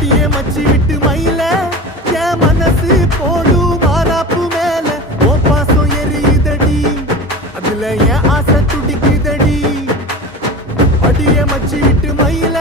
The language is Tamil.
அடியே மச்சி விட்டு மயில என் மனசு போடும் மாறாப்பு மேல ஓ பாசம் எரியுதடி அதுல என் ஆசை துடிக்குதடி அடியே மச்சி விட்டு மயில